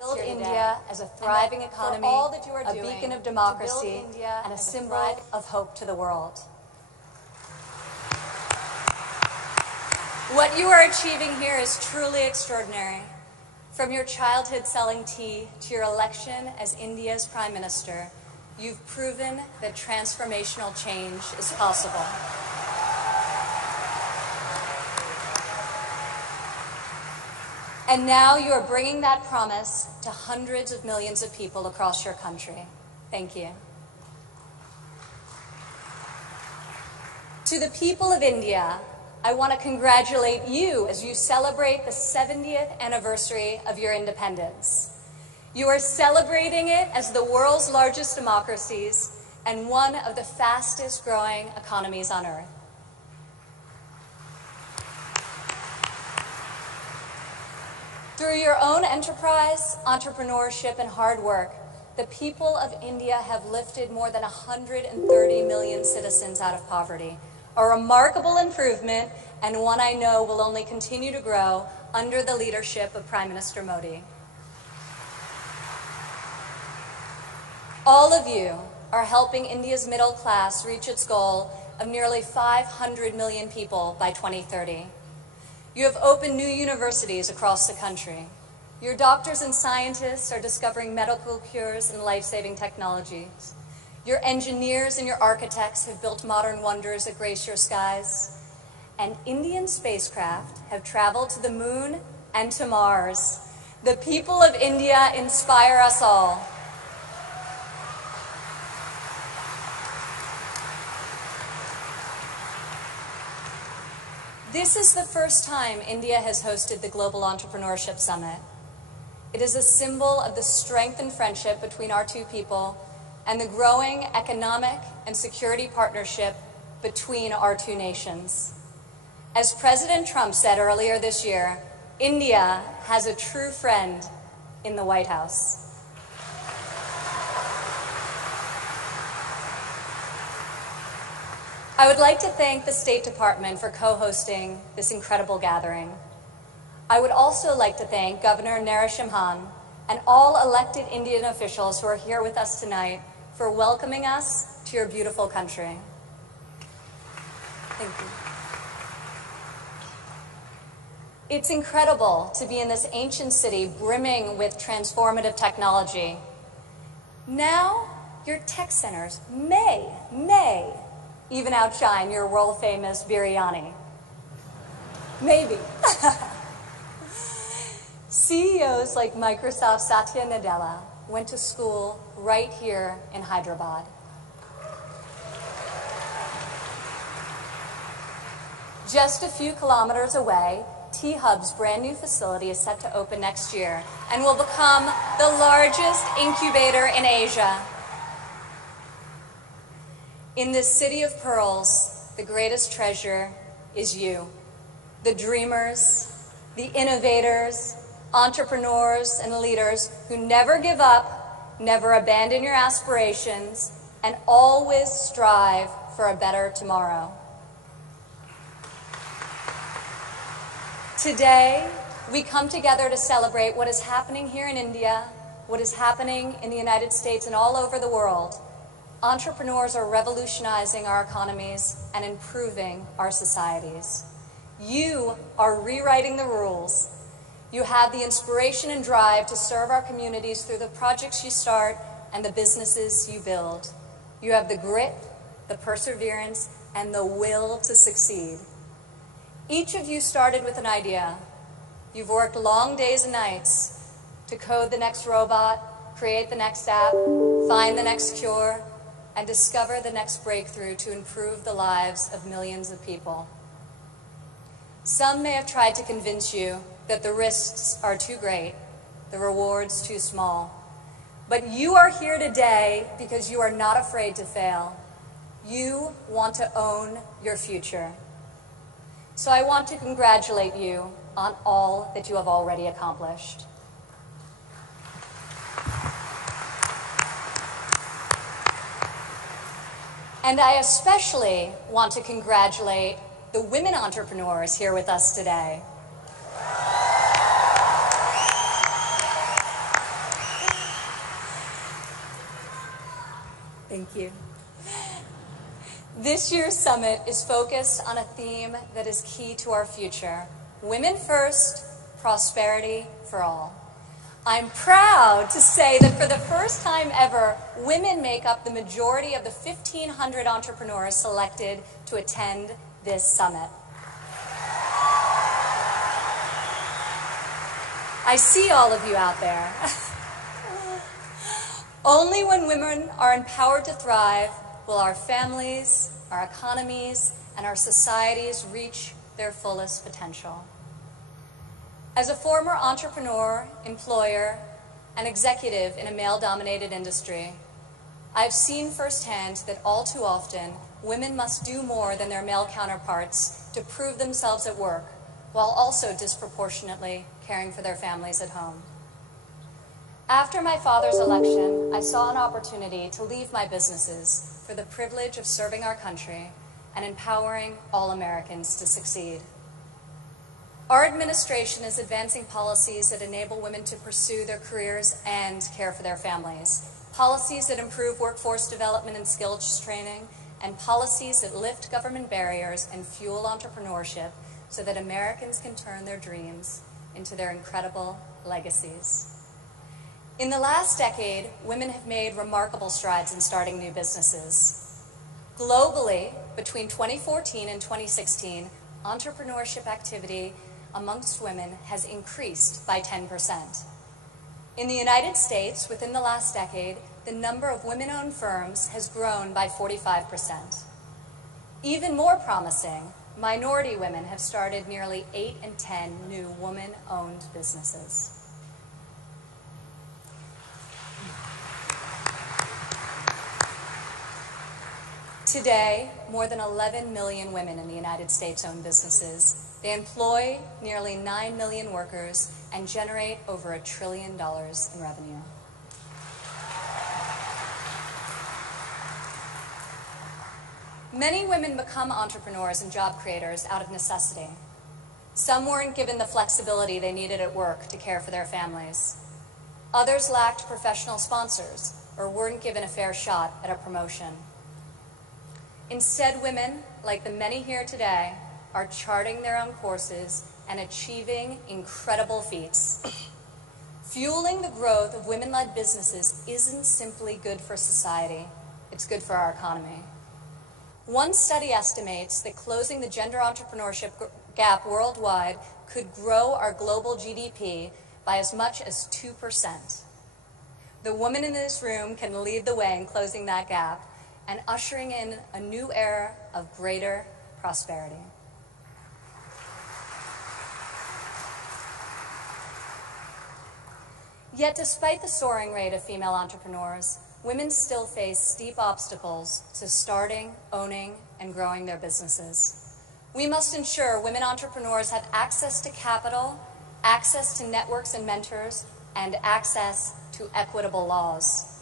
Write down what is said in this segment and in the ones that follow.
Build India as a thriving economy, a beacon of democracy, and a symbol of hope to the world. What you are achieving here is truly extraordinary. From your childhood selling tea to your election as India's Prime Minister, you've proven that transformational change is possible. And now you are bringing that promise to hundreds of millions of people across your country. Thank you. To the people of India, I want to congratulate you as you celebrate the 70th anniversary of your independence. You are celebrating it as the world's largest democracies and one of the fastest growing economies on earth. Through your own enterprise, entrepreneurship, and hard work, the people of India have lifted more than 130 million citizens out of poverty. A remarkable improvement, and one I know will only continue to grow under the leadership of Prime Minister Modi. All of you are helping India's middle class reach its goal of nearly 500 million people by 2030. You have opened new universities across the country. Your doctors and scientists are discovering medical cures and life-saving technologies. Your engineers and your architects have built modern wonders that grace your skies. And Indian spacecraft have traveled to the moon and to Mars. The people of India inspire us all. This is the first time India has hosted the Global Entrepreneurship Summit. It is a symbol of the strength and friendship between our two people and the growing economic and security partnership between our two nations. As President Trump said earlier this year, India has a true friend in the White House. I would like to thank the State Department for co-hosting this incredible gathering. I would also like to thank Governor Narasimhan and all elected Indian officials who are here with us tonight for welcoming us to your beautiful country. Thank you. It's incredible to be in this ancient city brimming with transformative technology. Now, your tech centers may even outshine your world-famous biryani. Maybe. CEOs like Microsoft's Satya Nadella went to school right here in Hyderabad. Just a few kilometers away, T-Hub's brand new facility is set to open next year and will become the largest incubator in Asia. In this city of pearls, the greatest treasure is you, the dreamers, the innovators, entrepreneurs, and leaders who never give up, never abandon your aspirations, and always strive for a better tomorrow. Today, we come together to celebrate what is happening here in India, what is happening in the United States and all over the world. Entrepreneurs are revolutionizing our economies and improving our societies. You are rewriting the rules. You have the inspiration and drive to serve our communities through the projects you start and the businesses you build. You have the grit, the perseverance, and the will to succeed. Each of you started with an idea. You've worked long days and nights to code the next robot, create the next app, find the next cure, and discover the next breakthrough to improve the lives of millions of people. Some may have tried to convince you that the risks are too great, the rewards too small. But you are here today because you are not afraid to fail. You want to own your future. So I want to congratulate you on all that you have already accomplished. And I especially want to congratulate the women entrepreneurs here with us today. Thank you. This year's summit is focused on a theme that is key to our future: women first, prosperity for all. I'm proud to say that for the first time ever, women make up the majority of the 1,500 entrepreneurs selected to attend this summit. I see all of you out there. Only when women are empowered to thrive will our families, our economies, and our societies reach their fullest potential. As a former entrepreneur, employer, and executive in a male-dominated industry, I've seen firsthand that all too often, women must do more than their male counterparts to prove themselves at work, while also disproportionately caring for their families at home. After my father's election, I saw an opportunity to leave my businesses for the privilege of serving our country and empowering all Americans to succeed. Our administration is advancing policies that enable women to pursue their careers and care for their families, policies that improve workforce development and skills training, and policies that lift government barriers and fuel entrepreneurship so that Americans can turn their dreams into their incredible legacies. In the last decade, women have made remarkable strides in starting new businesses. Globally, between 2014 and 2016, entrepreneurship activity amongst women has increased by 10%. In the United States, within the last decade, the number of women-owned firms has grown by 45%. Even more promising, minority women have started nearly 8 in 10 new woman-owned businesses. Today, more than 11 million women in the United States own businesses. They employ nearly 9 million workers and generate over $1 trillion in revenue. Many women become entrepreneurs and job creators out of necessity. Some weren't given the flexibility they needed at work to care for their families. Others lacked professional sponsors or weren't given a fair shot at a promotion. Instead, women, like the many here today, are charting their own courses and achieving incredible feats. Fueling the growth of women-led businesses isn't simply good for society, it's good for our economy. One study estimates that closing the gender entrepreneurship gap worldwide could grow our global GDP by as much as 2%. The women in this room can lead the way in closing that gap and ushering in a new era of greater prosperity. Yet despite the soaring rate of female entrepreneurs, women still face steep obstacles to starting, owning, and growing their businesses. We must ensure women entrepreneurs have access to capital, access to networks and mentors, and access to equitable laws.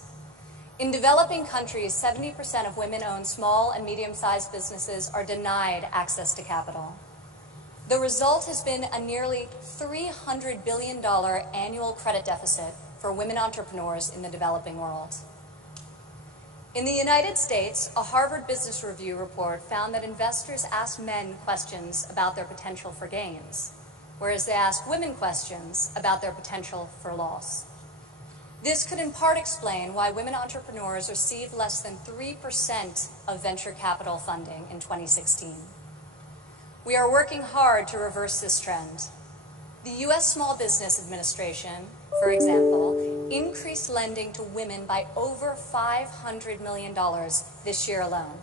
In developing countries, 70% of women-owned small and medium-sized businesses are denied access to capital. The result has been a nearly $300 billion annual credit deficit for women entrepreneurs in the developing world. In the United States, a Harvard Business Review report found that investors ask men questions about their potential for gains, whereas they ask women questions about their potential for loss. This could in part explain why women entrepreneurs received less than 3% of venture capital funding in 2016. We are working hard to reverse this trend. The U.S. Small Business Administration, for example, increased lending to women by over $500 million this year alone.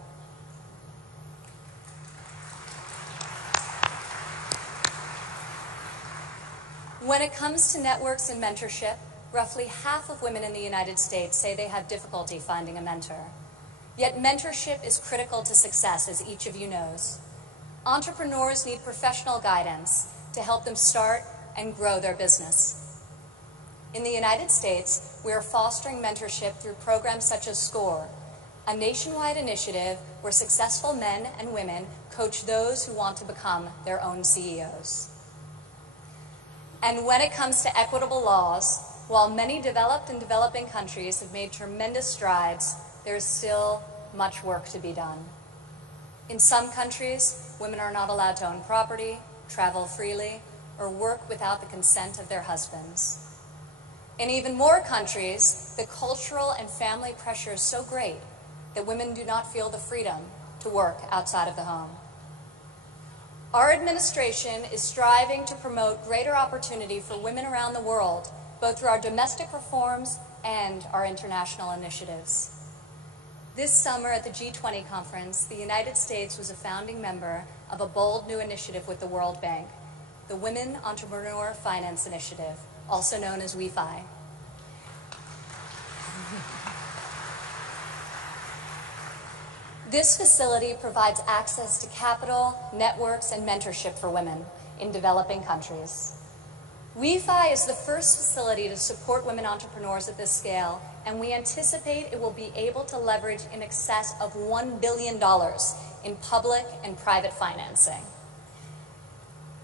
When it comes to networks and mentorship, roughly half of women in the United States say they have difficulty finding a mentor. Yet mentorship is critical to success, as each of you knows. Entrepreneurs need professional guidance to help them start and grow their business. In the United States, we are fostering mentorship through programs such as SCORE, a nationwide initiative where successful men and women coach those who want to become their own CEOs. And when it comes to equitable laws, while many developed and developing countries have made tremendous strides, there is still much work to be done. In some countries, women are not allowed to own property, travel freely, or work without the consent of their husbands. In even more countries, the cultural and family pressure is so great that women do not feel the freedom to work outside of the home. Our administration is striving to promote greater opportunity for women around the world, both through our domestic reforms and our international initiatives. This summer at the G20 conference, the United States was a founding member of a bold new initiative with the World Bank, the Women Entrepreneur Finance Initiative, also known as WEFI. This facility provides access to capital, networks, and mentorship for women in developing countries. WEFI is the first facility to support women entrepreneurs at this scale, and we anticipate it will be able to leverage in excess of $1 billion in public and private financing.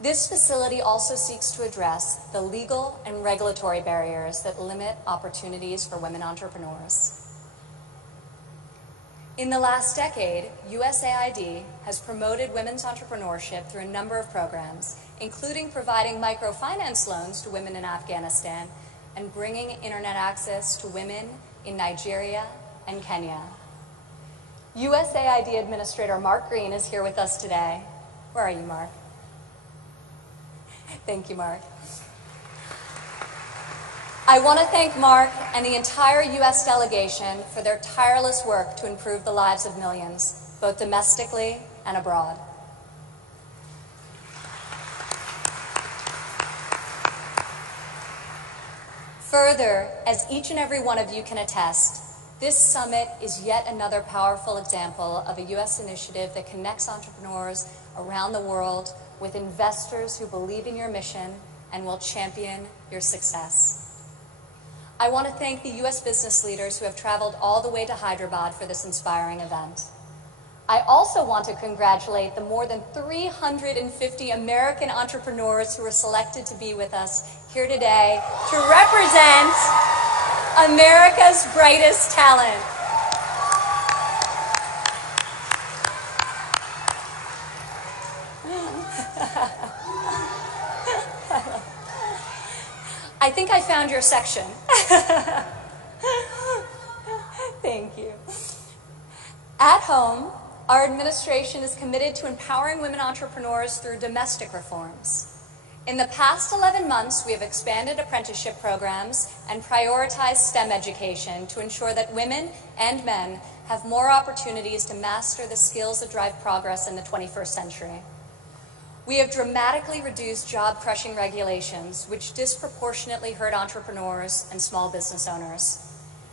This facility also seeks to address the legal and regulatory barriers that limit opportunities for women entrepreneurs. In the last decade, USAID has promoted women's entrepreneurship through a number of programs, including providing microfinance loans to women in Afghanistan and bringing internet access to women in Nigeria and Kenya. USAID Administrator Mark Green is here with us today. Where are you, Mark? Thank you, Mark. I want to thank Mark and the entire U.S. delegation for their tireless work to improve the lives of millions, both domestically and abroad. Further, as each and every one of you can attest, this summit is yet another powerful example of a U.S. initiative that connects entrepreneurs around the world with investors who believe in your mission and will champion your success. I want to thank the U.S. business leaders who have traveled all the way to Hyderabad for this inspiring event. I also want to congratulate the more than 350 American entrepreneurs who were selected to be with us here today to represent America's brightest talent. I think I found your section. Thank you. At home, our administration is committed to empowering women entrepreneurs through domestic reforms. In the past 11 months, we have expanded apprenticeship programs and prioritized STEM education to ensure that women and men have more opportunities to master the skills that drive progress in the 21st century. We have dramatically reduced job-crushing regulations, which disproportionately hurt entrepreneurs and small business owners.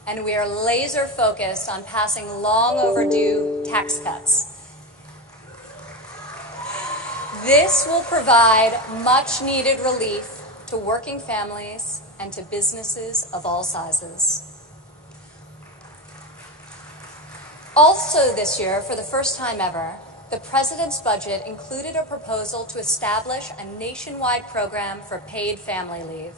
And we are laser-focused on passing long-overdue tax cuts. This will provide much-needed relief to working families and to businesses of all sizes. Also this year, for the first time ever, the President's budget included a proposal to establish a nationwide program for paid family leave.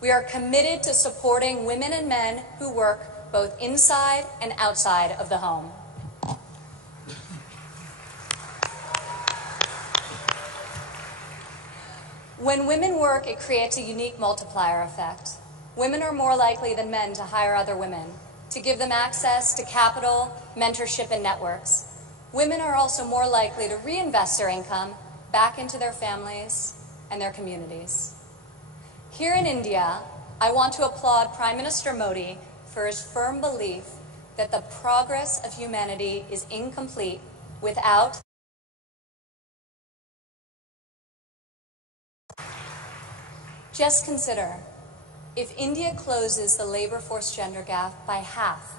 We are committed to supporting women and men who work both inside and outside of the home. When women work, it creates a unique multiplier effect. Women are more likely than men to hire other women, to give them access to capital, mentorship, and networks. Women are also more likely to reinvest their income back into their families and their communities. Here in India, I want to applaud Prime Minister Modi for his firm belief that the progress of humanity is incomplete without Just consider, if India closes the labor force gender gap by half,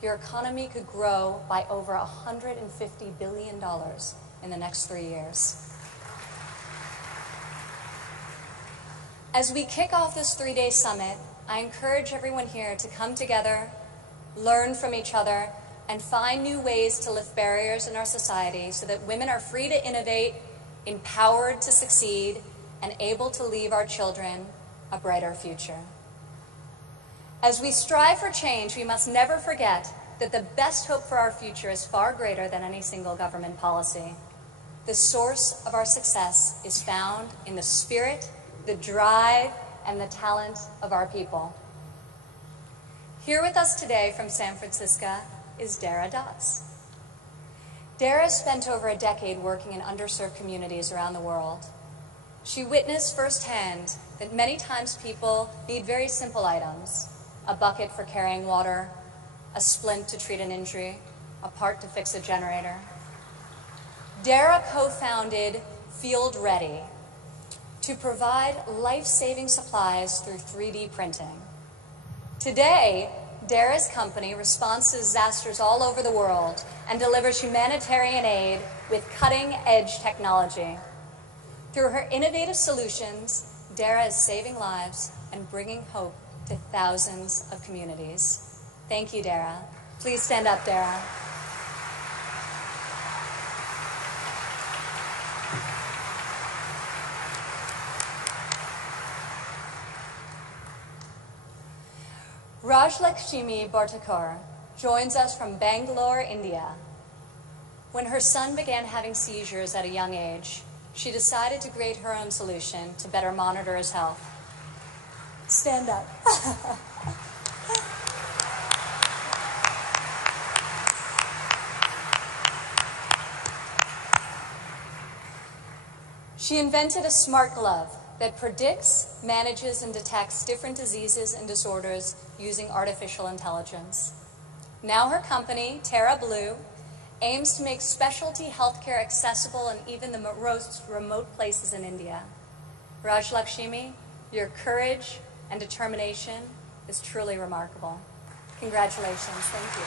your economy could grow by over $150 billion in the next 3 years. As we kick off this 3-day summit, I encourage everyone here to come together, learn from each other, and find new ways to lift barriers in our society so that women are free to innovate, empowered to succeed, and able to leave our children a brighter future. As we strive for change, we must never forget that the best hope for our future is far greater than any single government policy. The source of our success is found in the spirit, the drive, and the talent of our people. Here with us today from San Francisco is Dara Dotz. Dara spent over a decade working in underserved communities around the world. She witnessed firsthand that many times people need very simple items: a bucket for carrying water, a splint to treat an injury, a part to fix a generator. Dara co-founded Field Ready to provide life-saving supplies through 3D printing. Today, Dara's company responds to disasters all over the world and delivers humanitarian aid with cutting-edge technology. Through her innovative solutions, Dara is saving lives and bringing hope to thousands of communities. Thank you, Dara. Please stand up, Dara. Rajlakshmi Bhartakar joins us from Bangalore, India. When her son began having seizures at a young age, she decided to create her own solution to better monitor his health. Stand up. She invented a smart glove that predicts, manages, and detects different diseases and disorders using artificial intelligence. Now her company, Terra Blue, aims to make specialty healthcare accessible in even the most remote places in India. Rajlakshmi, your courage and determination is truly remarkable. Congratulations. Thank you.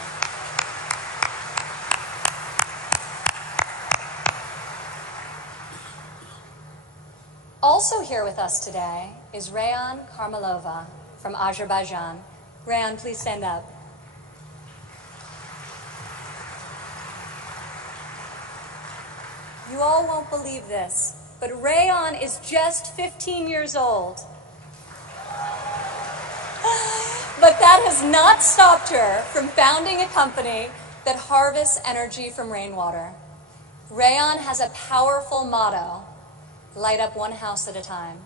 Also here with us today is Rayan Karmalova from Azerbaijan. Rayan, please stand up. You all won't believe this, but Rayan is just 15 years old. But that has not stopped her from founding a company that harvests energy from rainwater. Rayan has a powerful motto: light up one house at a time.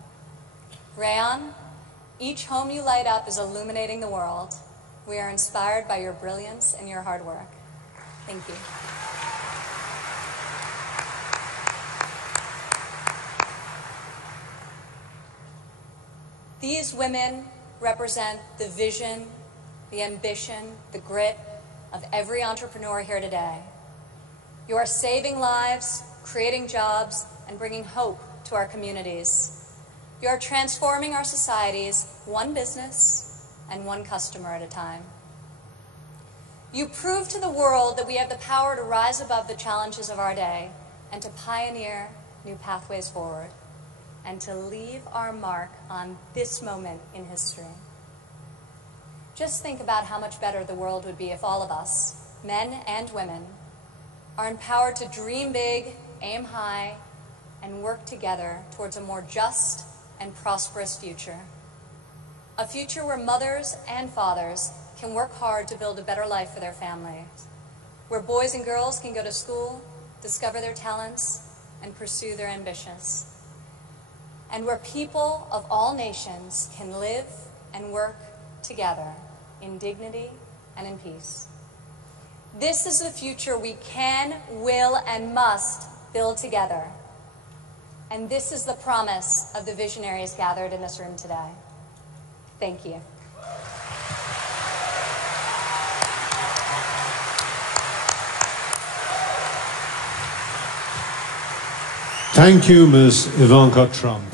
Rayan, each home you light up is illuminating the world. We are inspired by your brilliance and your hard work. Thank you. These women represent the vision, the ambition, the grit of every entrepreneur here today. You are saving lives, creating jobs, and bringing hope to our communities. You are transforming our societies one business and one customer at a time. You prove to the world that we have the power to rise above the challenges of our day and to pioneer new pathways forward and to leave our mark on this moment in history. Just think about how much better the world would be if all of us, men and women, are empowered to dream big, aim high, and work together towards a more just and prosperous future. A future where mothers and fathers can work hard to build a better life for their families, where boys and girls can go to school, discover their talents, and pursue their ambitions, and where people of all nations can live and work together in dignity and in peace. This is the future we can, will, and must build together. And this is the promise of the visionaries gathered in this room today. Thank you. Thank you, Ms. Ivanka Trump.